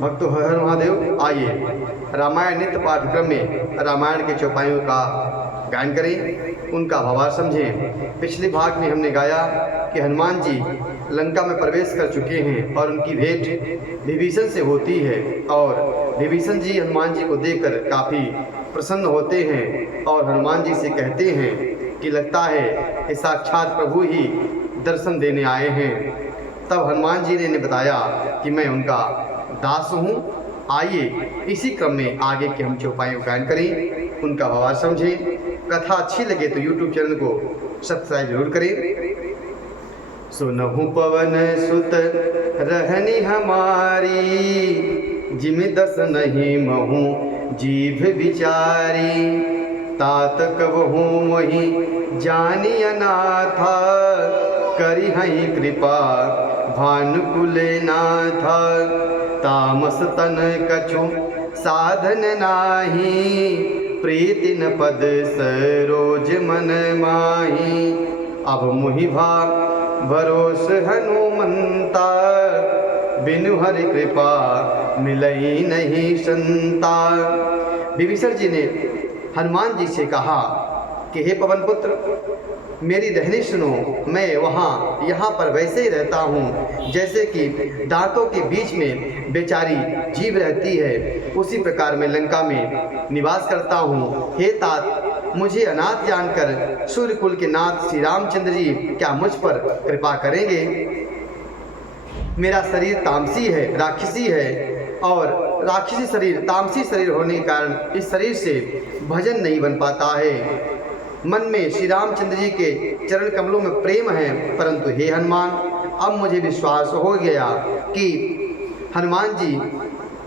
भक्तों हर हर महादेव। आइए रामायण नित्य पाठ्यक्रम में रामायण के चौपाइयों का गायन करें, उनका भावार्थ समझें। पिछले भाग में हमने गाया कि हनुमान जी लंका में प्रवेश कर चुके हैं और उनकी भेंट विभीषण से होती है और विभीषण जी हनुमान जी को देखकर काफ़ी प्रसन्न होते हैं और हनुमान जी से कहते हैं कि लगता है कि साक्षात प्रभु ही दर्शन देने आए हैं। तब हनुमान जी ने बताया कि मैं उनका दास हूँ। आइए इसी क्रम में आगे के हम चौपाइयों गायन करें, उनका भावार्थ समझें। कथा अच्छी लगे तो YouTube चैनल को सब्सक्राइब जरूर करें। सुनहु पवन सुत रहनी हमारी, जिम दस नहीं महु जीभ विचारी। तात कबहू मोहि जानी अनाथा, करी हई कृपा भानुकुल नाथा। तामस तन कछु साधन नाही, प्रीति न पद सरोज मन माही। अब मुहि भाव भरोस हनुमंता, बिनु हरि कृपा मिलई नहीं संता। विभीषण जी ने हनुमान जी से कहा कि हे पवन पुत्र, मेरी रहनी सुनो। मैं यहाँ पर वैसे ही रहता हूँ जैसे कि दांतों के बीच में बेचारी जीव रहती है, उसी प्रकार मैं लंका में निवास करता हूँ। हे तात, मुझे अनाथ जानकर सूर्यकुल के नाथ श्री रामचंद्र जी क्या मुझ पर कृपा करेंगे? मेरा शरीर तामसी है, राक्षसी है और राक्षसी शरीर, तामसी शरीर होने के कारण इस शरीर से भजन नहीं बन पाता है। मन में श्री रामचंद्र जी के चरण कमलों में प्रेम है, परंतु हे हनुमान, अब मुझे विश्वास हो गया कि हनुमान जी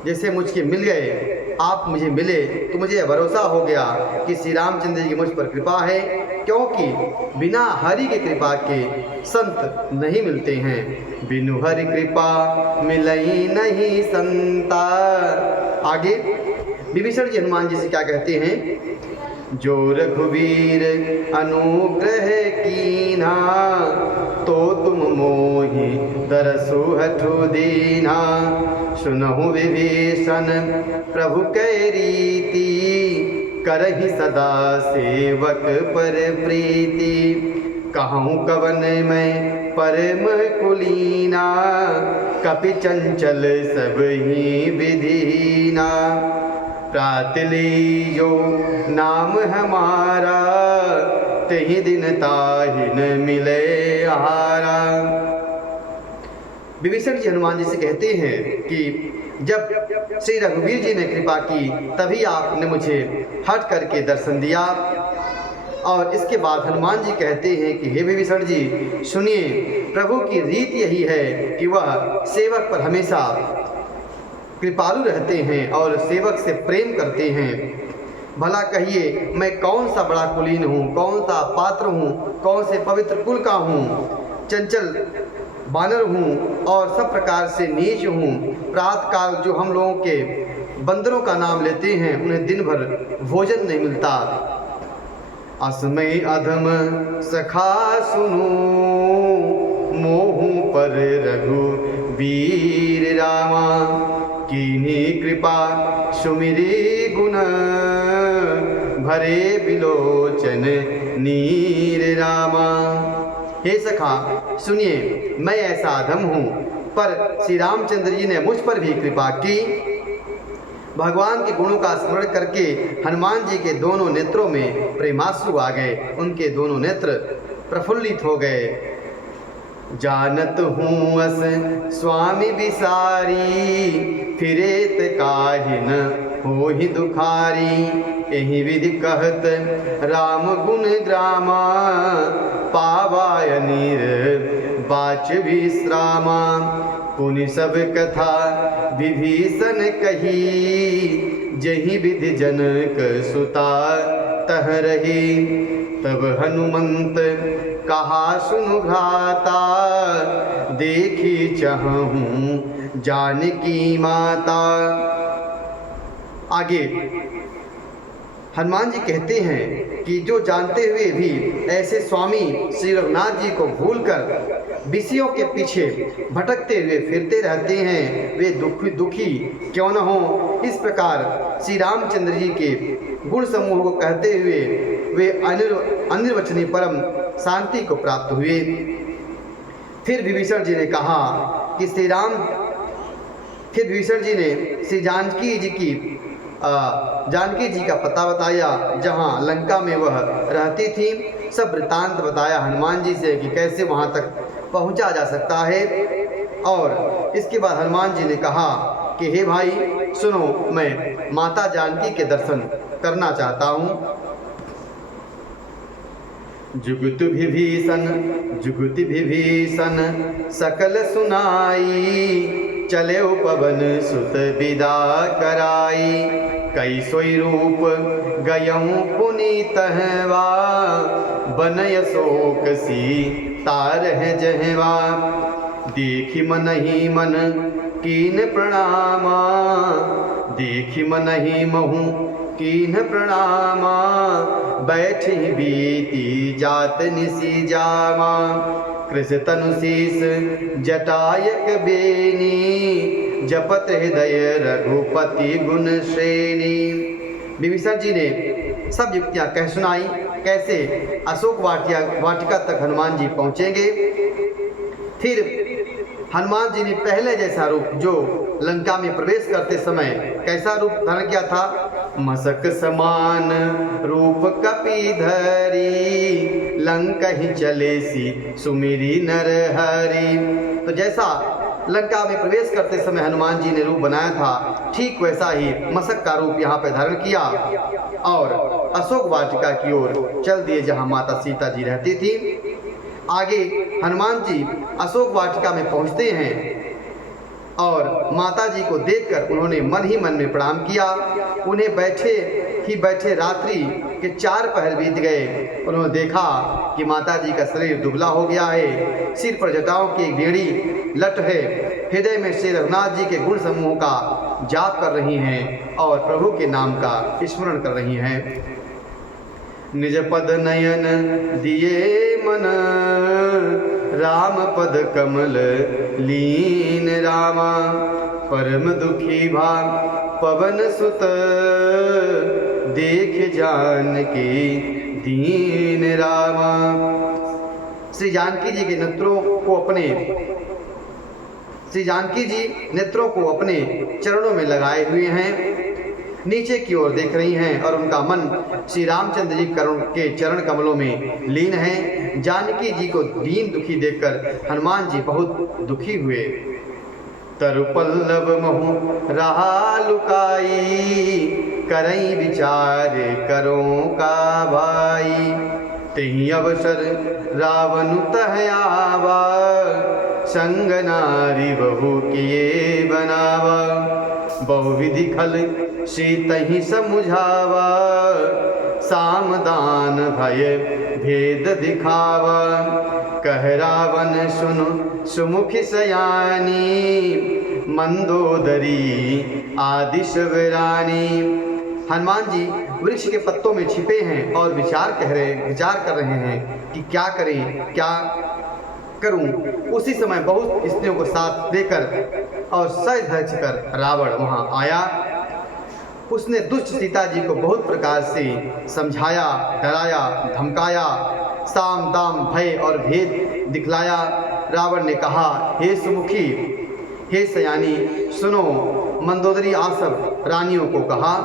जैसे मुझके मिल गए, आप मुझे मिले तो मुझे भरोसा हो गया कि श्री रामचंद्र जी की मुझ पर कृपा है, क्योंकि बिना हरि की कृपा के संत नहीं मिलते हैं। बिनु हरि कृपा मिलई नहीं संता। आगे विभीषण जी हनुमान जी से क्या कहते हैं? जो रघुवीर अनुग्रह कीना, तो तुम मोहि दरसु हठु दीना। सुनहु विभीषण प्रभु कै रीति, करहि सदा सेवक पर प्रीति। कहूँ कवन मैं परम कुलीना, कपि चंचल सब ही विधीना। प्रातली जो नाम हमारा, तेहि दिन ताहि न मिले आहारा। विभीषण जी हनुमान जी से कहते हैं कि जब श्री रघुवीर जी ने कृपा की तभी आपने मुझे हट करके दर्शन दिया। और इसके बाद हनुमान जी कहते हैं कि हे विभीषण जी सुनिए, प्रभु की रीत यही है कि वह सेवक पर हमेशा कृपालु रहते हैं और सेवक से प्रेम करते हैं। भला कहिए मैं कौन सा बड़ा कुलीन हूँ, कौन सा पात्र हूँ, कौन से पवित्र कुल का हूँ? चंचल बानर हूँ और सब प्रकार से नीच हूँ। प्रातःकाल जो हम लोगों के बंदरों का नाम लेते हैं, उन्हें दिन भर भोजन नहीं मिलता। असमय अधम सखा सुनो, मोहू पर रघुवीर रामा। कीन्ही कृपा सुमिरी गुण, भरे बिलोचन नीर रामा। हे सखा सुनिए, मैं ऐसा अधम हूँ, पर श्री रामचंद्र जी ने मुझ पर भी कृपा की। भगवान के गुणों का स्मरण करके हनुमान जी के दोनों नेत्रों में प्रेमाश्रु आ गए, उनके दोनों नेत्र प्रफुल्लित हो गए। जानत हूँ अस स्वामी बिसारी, फिरेत काहिन होहि दुखारी। एहि विधि कहत राम गुण ग्रामा, पावाय नीर बाच विश्रामा। पुनि सब कथा विभीषण कही, जहि विधि जनक सुता तह रही। तब हनुमंत कहा सुनु भ्राता, देखी चाहूँ जानकी माता। आगे हनुमान जी कहते हैं कि जो जानते हुए भी ऐसे स्वामी श्री रघुनाथ जी को भूलकर विषयों के पीछे भटकते हुए फिरते रहते हैं, वे दुखी क्यों न हो। इस प्रकार श्री रामचंद्र जी के गुण समूह को कहते हुए वे अनिर्वचनीय परम शांति को प्राप्त हुए। फिर विभीषण जी ने कहा कि विभीषण जी ने श्री जानकी जी का पता बताया जहाँ लंका में वह रहती थी। सब वृत्तांत बताया हनुमान जी से कि कैसे वहाँ तक पहुँचा जा सकता है। और इसके बाद हनुमान जी ने कहा कि हे भाई सुनो, मैं माता जानकी के दर्शन करना चाहता हूँ। जुगुत विभीषण सकल सुनाई, चले पवन सुत विदा कराई। कई सोई रूप गयऊँ पुनीत हवा, बनय शोक सी तार है जहवा। देखी मन ही मन कीन प्रणामा, देखी मन ही महु कीन प्रणामा। बैठी बीती जात निसी जामा, कृष तनु शीस जटायक बेनी। जपत हृदय रघुपति गुण श्रेणी। विभीषण जी ने सब युक्तियां कह सुनाई, कैसे अशोक वाटिका तक हनुमान जी पहुँचेंगे। फिर हनुमान जी ने पहले जैसा रूप जो लंका में प्रवेश करते समय कैसा रूप धारण किया था, मसक समान रूप कपिधरी। लंका ही चले सी सुमिरी नर हरि। तो जैसा लंका में प्रवेश करते समय हनुमान जी ने रूप बनाया था, ठीक वैसा ही मसक का रूप यहाँ पे धारण किया और अशोक वाटिका की ओर चल दिए जहाँ माता सीता जी रहती थी। आगे हनुमान जी अशोक वाटिका में पहुँचते हैं और माता जी को देखकर उन्होंने मन ही मन में प्रणाम किया। उन्हें बैठे रात्रि के 4 पहर बीत गए। उन्होंने देखा कि माता जी का शरीर दुबला हो गया है, सिर पर जटाओं की एक बेड़ी लट है, हृदय में श्री रघुनाथ जी के गुण समूह का जाप कर रही हैं और प्रभु के नाम का स्मरण कर रही हैं। निज पद नयन दिए मन, राम पद कमल लीन रामा। परम दुखी भाग पवन सुत, देख जानकी दीन रामा। श्री जानकी जी के नेत्रों को अपने चरणों में लगाए हुए हैं, नीचे की ओर देख रही हैं और उनका मन श्री रामचंद्र जी के चरण कमलों में लीन है। जानकी जी को दीन दुखी देखकर हनुमान जी बहुत दुखी हुए। तरु पल्लव महु रहा लुकाई, करई विचार करो का भाई। तेहि अवसर रावण तह आवा, संग नारी बहु किए बनावा। बहुविधि खल सीतहि समुझावा, सामदान भय भेद दिखावा। कह रावण सुनु सुमुखि सयानी, मंदोदरी आदि शिवरानी। हनुमान जी वृक्ष के पत्तों में छिपे हैं और विचार कर रहे हैं कि क्या करें, क्या करूं। उसी समय बहुत स्त्रियों को साथ देकर और सज धज कर रावण वहां आया। उसने दुष्ट सीता जी को बहुत प्रकार से समझाया, डराया, धमकाया, साम दाम भय और भेद दिखलाया। रावण ने कहा, हे सुमुखी, हे सयानी, सुनो। मंदोदरी आसव रानियों को कहा।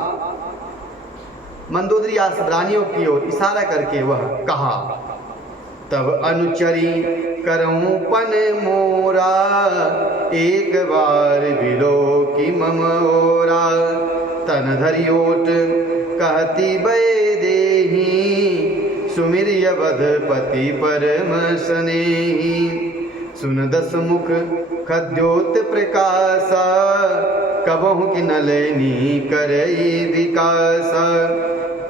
मंदोदरी आसव रानियों की ओर इशारा करके वह कहा, तब अनुचरी करऊं पन मोरा, एक बार बिलो की मम ओरा। तन धरि ओट कहती बय देही, सुमिर अवधपति परम स्नेही। सुन दस मुख खद्योत प्रकाशा, कबहु कि नलनी करई विकासा।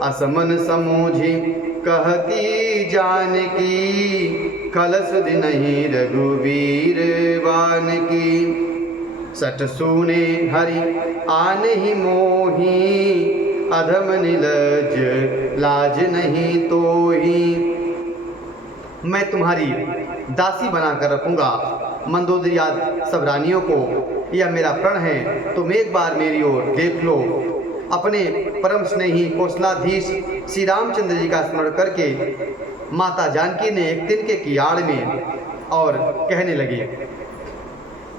असमन समूझी कहती जानकी, कलश दिनहि रघुवीर बान की। सठ सूने हरि आन ही मोही, अधम निलज लाज नहीं तोही। मैं तुम्हारी दासी बनाकर रखूंगा। मंदोदरी आदि सब रानियों को यह मेरा प्रण है, तुम एक बार मेरी ओर देख लो। अपने परम स्नेही कौशलाधीश श्री रामचंद्र जी का स्मरण करके माता जानकी ने एक तिनके की आड़ में और कहने लगे,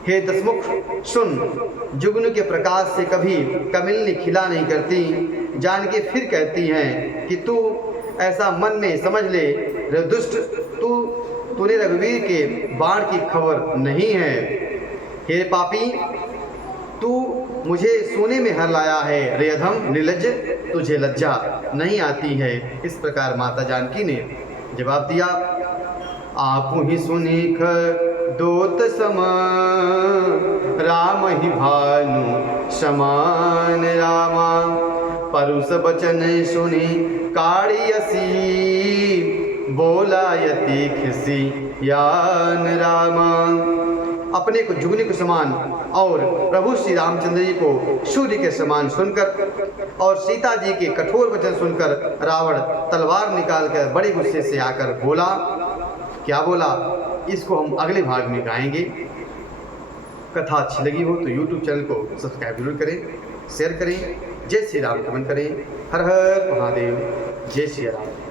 हे दशमुख सुन, जुगनू के प्रकाश से कभी कमिलनी खिला नहीं करती। जानकी फिर कहती हैं कि तू ऐसा मन में समझ ले, रे दुष्ट, तूने रघुवीर के बाण की खबर नहीं है। हे पापी, तू मुझे सोने में हर लाया है। रे अधम निर्लज्ज, तुझे लज्जा नहीं आती है। इस प्रकार माता जानकी ने जवाब दिया, आपु ही सुनिख दोत समान, राम ही भानु समान रामा। परुष बचन सुनी काड़ियसी, बोला यति खिसी यान रामा। अपने को जुगनी के समान और प्रभु श्री रामचंद्र जी को सूर्य के समान सुनकर और सीता जी के कठोर वचन सुनकर रावण तलवार निकालकर बड़े गुस्से से आकर बोला। क्या बोला, इसको हम अगले भाग में गाएंगे। कथा अच्छी लगी हो तो YouTube चैनल को सब्सक्राइब जरूर करें, शेयर करें। जय श्री राम कमेंट करें। हर हर महादेव, जय श्री राम।